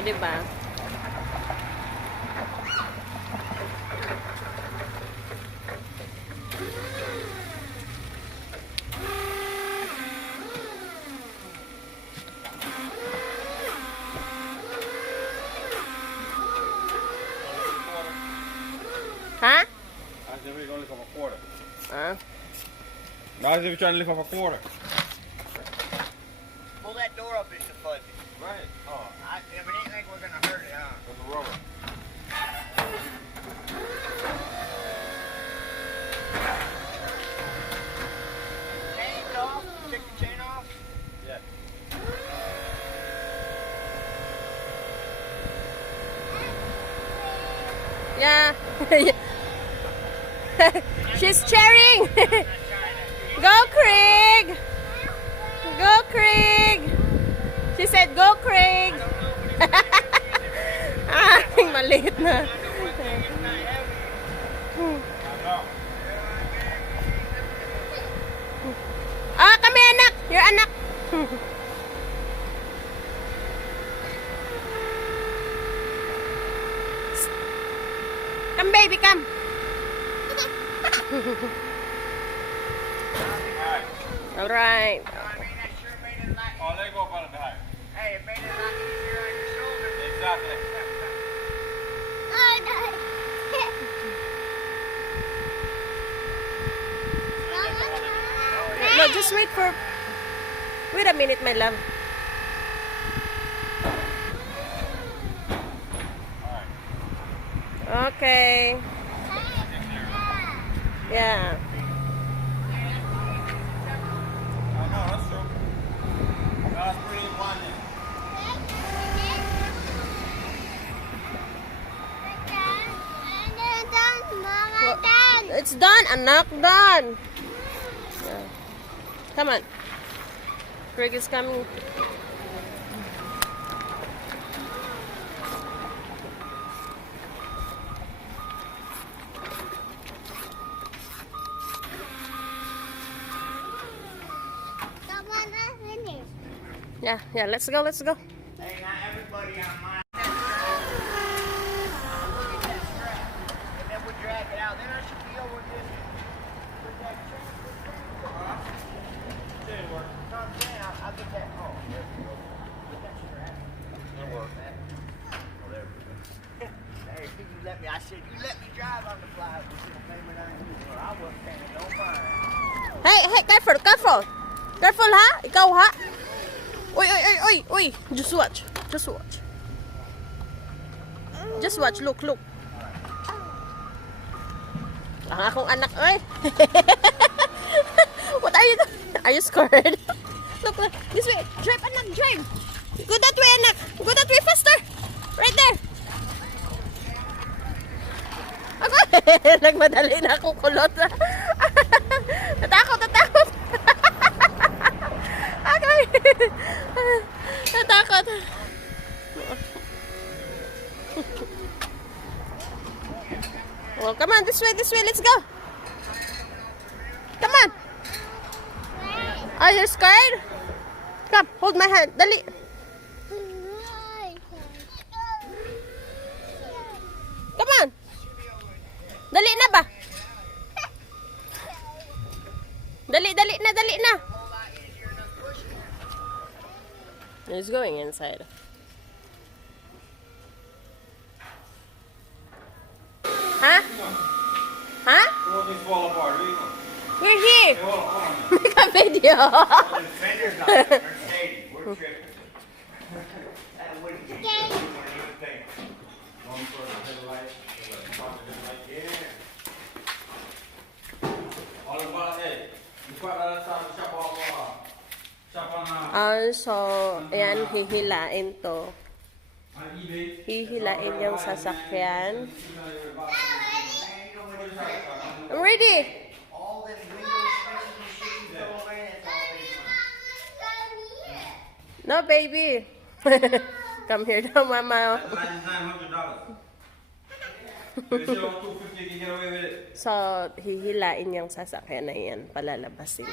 O, diba? Huh? I said we're gonna lift up a quarter. No, I said we're trying to lift up a quarter. Pull that door up into fuzzy. Right. Oh, if it ain't like we're gonna hurt it, huh? With the rubber. Chain's off. Take the chain off. Yeah. yeah. She's cheering. Go, Craig. Go, Craig. She said, go, Craig. Ah, maliit na. Ah, kami anak. Your anak. Come, baby, come. All right. Oh, let go up on the back. Hey, it made it a lot easier on your shoulder. Exactly. No, just wait for... Wait a minute, my love. Okay. Yeah. Oh, no, that's true. That's pretty important. It's done, anak, done. Yeah. Come on. Craig is coming. Yeah, let's go, let's go. Hey, now everybody on my... Look at that strap. And then we drag it out. Then I should be over this. With that chain. Chain work. No, I'm saying, I'll get that. Oh, there we go. With that strap. That'll work. Oh, there we go. Hey, you let me. I said, you let me drive on the fly. I wasn't paying no mind. Hey, careful, careful. Careful, ha? Ikaw, ha? Uy. Just watch. Just watch. Just watch. Look. Ang akong anak, oy. What are you doing? Are you scared? Look. This way. Drive, anak, drive. Go that way, anak. Go that way faster. Right there. Ako. Nagmadali na akong kulot. Natakot. Okay. Natakot. Well, come on, this way, let's go. Come on. Are you scared? Come, hold my hand. Dali. Come on. Dali na ba? Dali na. He's going inside. Huh? All things fall apart. What do you want? We're here. Hey, hold on. Make a video. The fenders on it. Mercedes. We're tripping. That wouldn't be good. One for the headlight. Yeah. All about that. You put that aside, shop on So, ayan, hihilain to. eBay. Hihilain yung sasakyan. I'm ready. All them windows, spaces, and shit you throw away, that's all they want. No, baby. Come here daw, mama. That's $900. If you show 250, you can get away with it. So, hihilain yung sasakyan na yan. Palalabasin.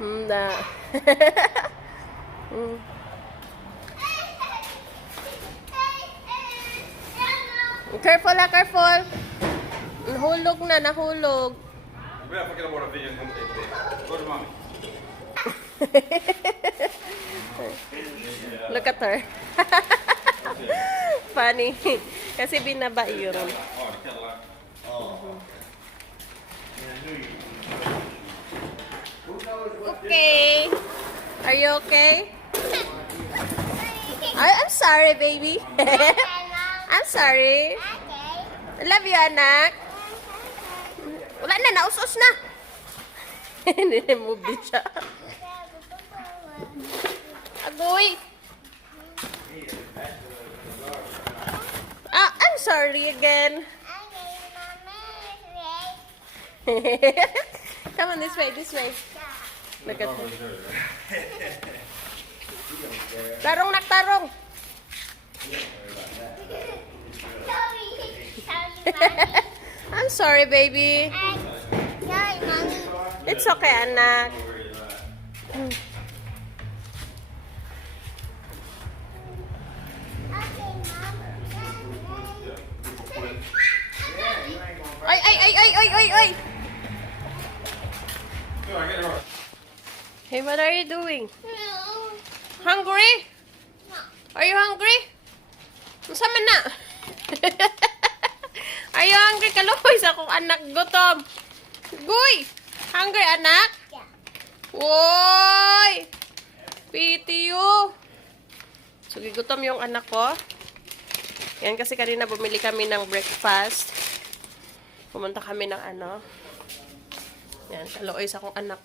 Na. Mm. Careful ha, careful. Nahulog na, nahulog. We have to get about a video. Go to mommy. Look at her. Funny. Kasi binaba yun. Oh, the Cadillac. Okay. Are you okay? I'm sorry, baby. I'm sorry. I love you, anak. Wala na, naus-us na. Hindi na move din siya. Agoy. I'm sorry again. Come on, this way, this way. Look at her. Tarong nak, tarong. I'm sorry, baby. It's okay, anak. Ay. Hey, what are you doing? Hungry? Are you hungry? Masama na. Are you hungry? Kaluhoy sa akong anak gutom. Guy! Hungry, anak? Yeah. Woy! Pity you. So, gutom yung anak ko. Yan kasi kanina bumili kami ng breakfast. Pumunta kami ng ano. Yan, kaluoy sa akong anak.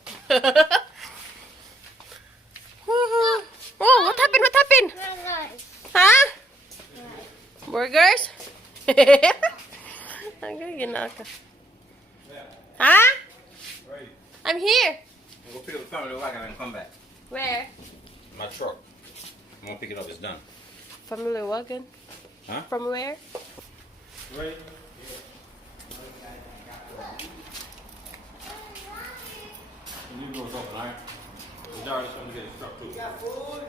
Oh, what happened? What happened? Ha? Burgers? Hanggang ginawa ka. Ha? I'm here. Go pick up the family wagon and come back. Where? My truck. I'm gonna pick it up. It's done. Family wagon. Huh? From where? Right. You go open, alright? The Darius coming to get his truck too. You got food?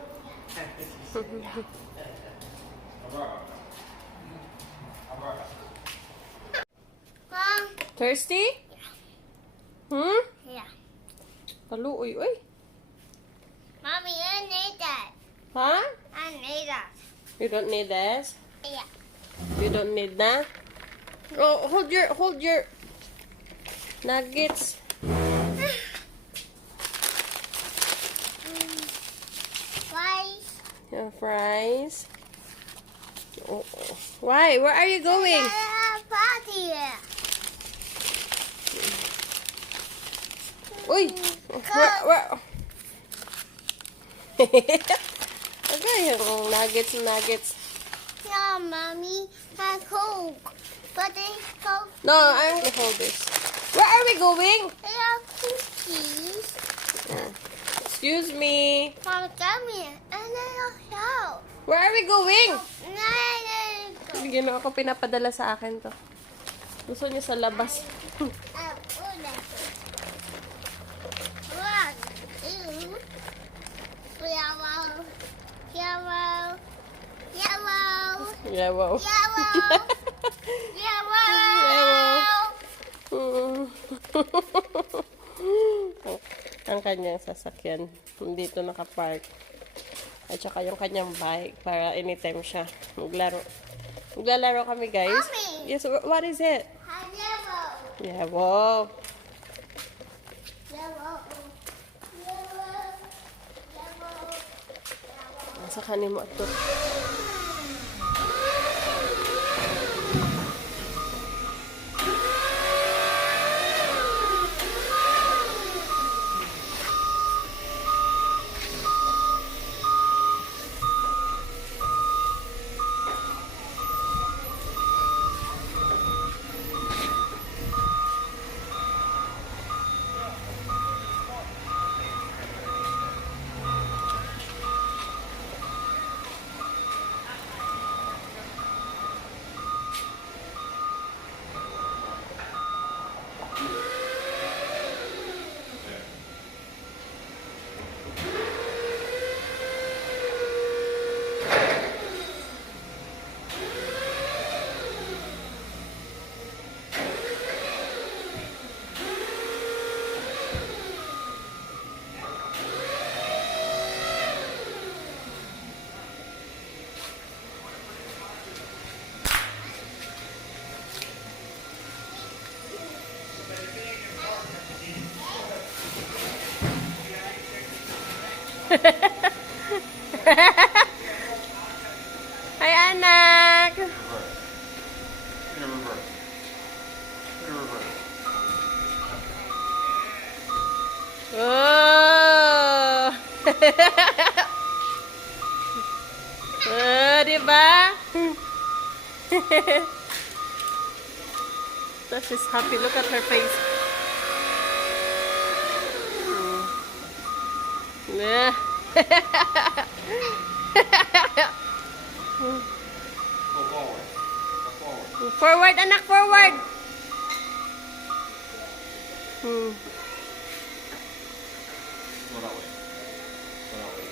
Thirsty? Hmm? Yeah. Kaluoy, oy. Mommy, I need that. Huh? I need that. You don't need this? Yeah. You don't need that? Oh, hold your nuggets. Rice. Your fries. Oh, oh. Why? Where are you going? Party. Uy! Where? Okay, yung nuggets. No, Mommy, I Coke. But it's Coke. No, I'm gonna hold this. Where are we going? They have cookies. Excuse me. Mom, come here. And then I'll show. Where are we going? No. Hindi na ako pinapadala sa akin to. Gusto niya sa labas. Yeah, wow. Ang kanyang sasakyan. Dito nakapark. At saka yung kanyang bike para anytime siya maglaro. Maglalaro kami, guys. Mommy! Yes, what is it? Yeah, wow. Nasa kanin mo ito. Hi, anak. Reverse. In a reverse. In a reverse. Oh. Oh, diba? So she's happy. Look at her face. Yeah. Go forward. Go forward. Forward, anak, forward. Go that way. Go that way.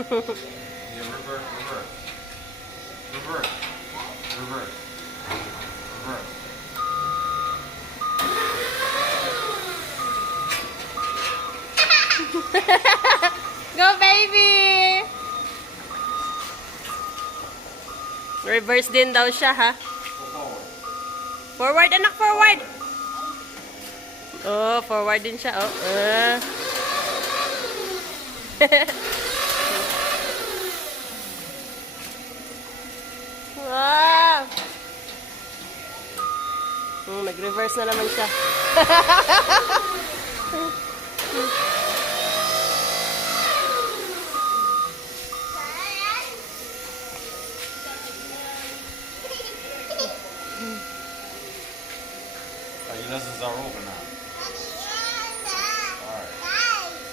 Yeah, reverse, reverse. Reverse. Reverse. Reverse. Go, baby! Reverse din daw siya, ha? Go forward. Forward, anak, forward! Oh, forward din siya, oh. Wow! Nag-reverse na naman siya. Your lessons are over now. Alright.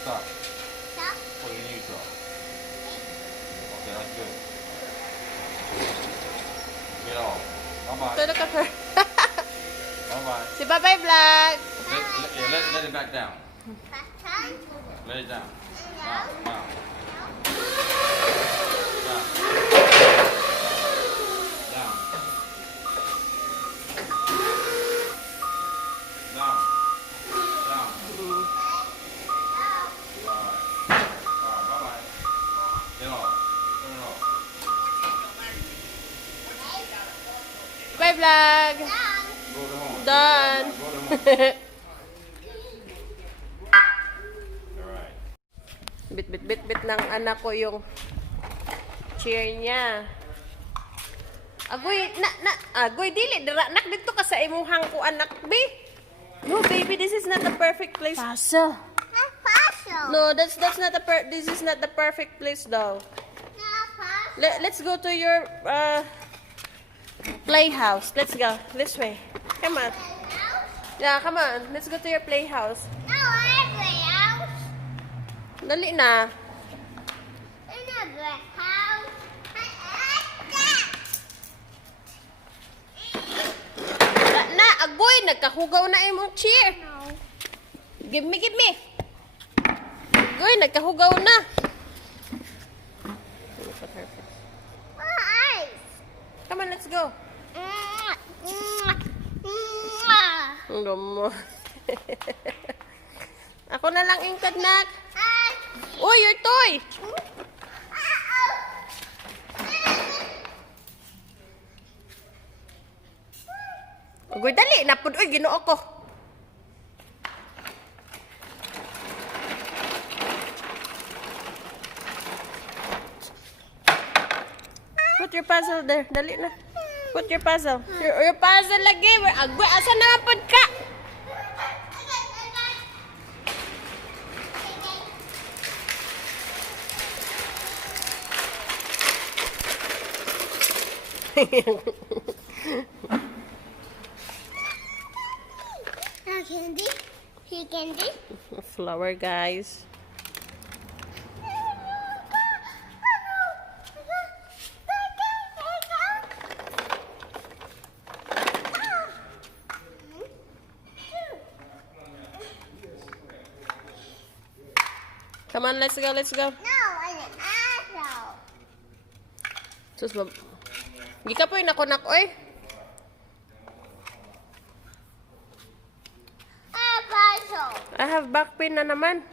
Stop. Put in neutral. Okay, that's good. Get off. Bye-bye. So look at her. Bye-bye. Si Babay Vlog. Let it back down. Let it down. Down. Down. Down. Down. Down. Down. Alright. Alright, bye-bye. Get off. Turn it off. Bye Vlog. Go to home. Done. Go to home. Alright. Bit ng anak ko yung chair niya. Agoy, agoy, dili, nak dito ka sa imuhang ko anak, be. No, baby, this is not the perfect place. Paso. No, this is not the perfect place though. Let's go to your playhouse. Let's go this way. Come on. Yeah, come on. Let's go to your playhouse. Dali na. Na, agoy, nagkahugaw na imong chair. Give me. Agoy, nagkahugaw na. Come on, let's go. Ang mo. Ako na lang ingkad, nak. Oh, your toy. Agoy, dali. Napod. Uy, ginoo ko. Put your puzzle there. Dali na. Put your puzzle. Your puzzle lagi. Agoy, asa naman pod ka? Candy? Here, candy? Flower, guys. Come on, let's go, let's go. No, an apple. Sus, di ka po yung nakunak, oy. A puzzle. I have back pain na naman.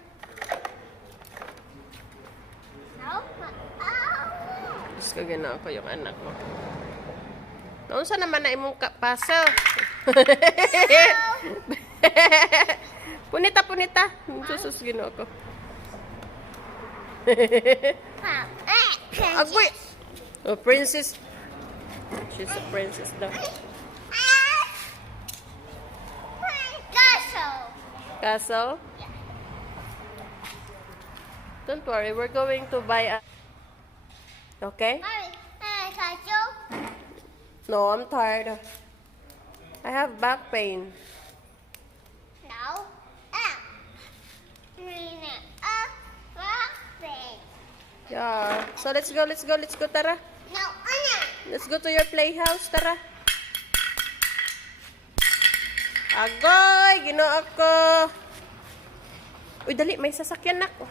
ko ginawa ko yung anak mo. Naunsa naman na imong puzzle? Punita, punita. Susus ginawa ko. Agoy! Oh, princess. She's a princess daw. Castle? Don't worry, we're going to buy a... Okay? No, I'm tired. I have back pain. Yeah. So let's go, tara. Let's go to your playhouse, tara. Agoy! Ginoo ako. Uy, dali, may sasakyan na ko.